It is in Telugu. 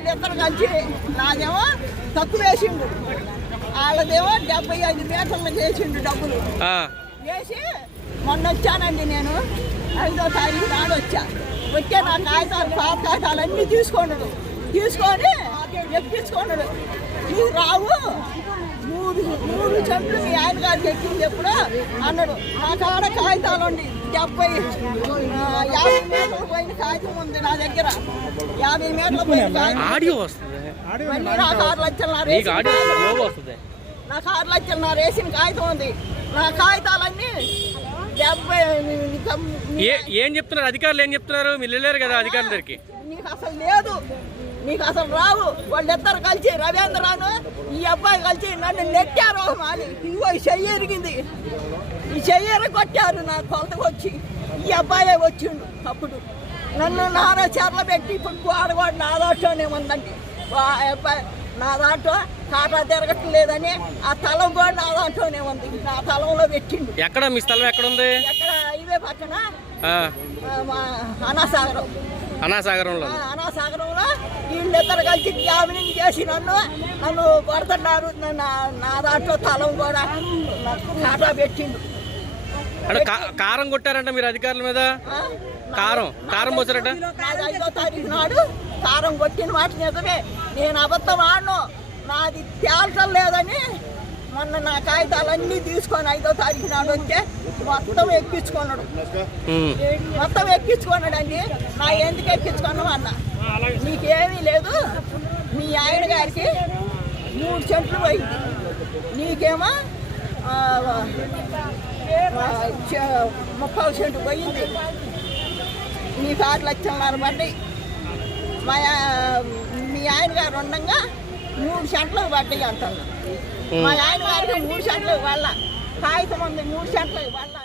వీళ్ళిద్దరు కలిసి నాదేమో తక్కువ వేసిండు, వాళ్ళదేమో 75 మీటర్లు వేసిండు డబ్బులు వేసి. మొన్న వచ్చానండి నేను 5వ తారీఖు నాడు వచ్చే నా కాగితాలు పాత కాగితాలన్నీ తీసుకున్నాడు, తీసుకొని ఎక్కించుకున్నాడు. ఇది రావు 3 చెంట్లు మీ ఆయన గారికి ఎక్కింది ఎప్పుడు అన్నాడు. నా కాడ కాగితాలు ఉండి 50 మీటర్లు పోయిన కాగితం ఉంది నా దగ్గర. 50 మీటర్లు పోయిన కాగితం నాకు 6 లక్షలు వేసిన కాగితం ఉంది. నా కాగితాలన్నీ 70. ఏం చెప్తున్నారు అధికారులు? ఏం చెప్తున్నారు? మీరు వెళ్ళారు కదా అధికారుల దగ్గరికి. నీకు అసలు లేదు, నీకు అసలు రావు. వాళ్ళిద్దరు కలిసి రవీంద్రను ఈ అబ్బాయి కలిసి నన్ను నెట్టారు. మాది ఇదిగో ఈ చెయ్యి ఎరిగింది, ఈ చెయ్యి కొట్టారు నా కొలతకు వచ్చి. ఈ అబ్బాయే వచ్చిండు అప్పుడు నన్ను నానా చెర్ల పెట్టి ఇప్పుడు గోడ నా దాంట్లోనే ఉందండి. అబ్బాయి నా దాంట్లో కాటా తిరగట్లేదని ఆ తలం కూడా నా దాంట్లోనే ఉంది. నా తలంలో పెట్టిండు. ఎక్కడ మీ స్థలం ఎక్కడ ఉంది? ఎక్కడ హైవే పక్కన అనాసాగరం. అనాసాగరంలో వీళ్ళిద్దరు కలిసి జామినింగ్ చేసి నన్ను కొడుతున్నారు. నా దాంట్లో తలం కూడా కాటా పెట్టిండు. అంటే కారం కొట్టారంట మీరు అధికారుల మీద? కారం పోసారట. 5వ తారీఖు నాడు కారం కొట్టిన మాట నిజమే. నేను అబద్ధం ఆడను, నాది తేల్చం లేదని మొన్న నా కాగితాలన్నీ తీసుకొని 5వ తారీఖు నాడు వచ్చే మొత్తం ఎక్కించుకున్నాడు. అండి. నా ఎందుకు ఎక్కించుకున్నావు అన్న, నీకేమీ లేదు. మీ ఆయన గారికి 3 సెంట్లు పోయింది, నీకేమో 30 సెంట్లు పోయింది. నీకు 6 లక్షలు పడ్డాయి. మీ ఆయన గారు ఉండగా 3 సెంట్లు పడ్డాయి అంటున్నాను. మా ఆయన గారికి 3 సెంట్లు వాళ్ళ కాగితం ఉంది, 3 సెంట్లు వాళ్ళ.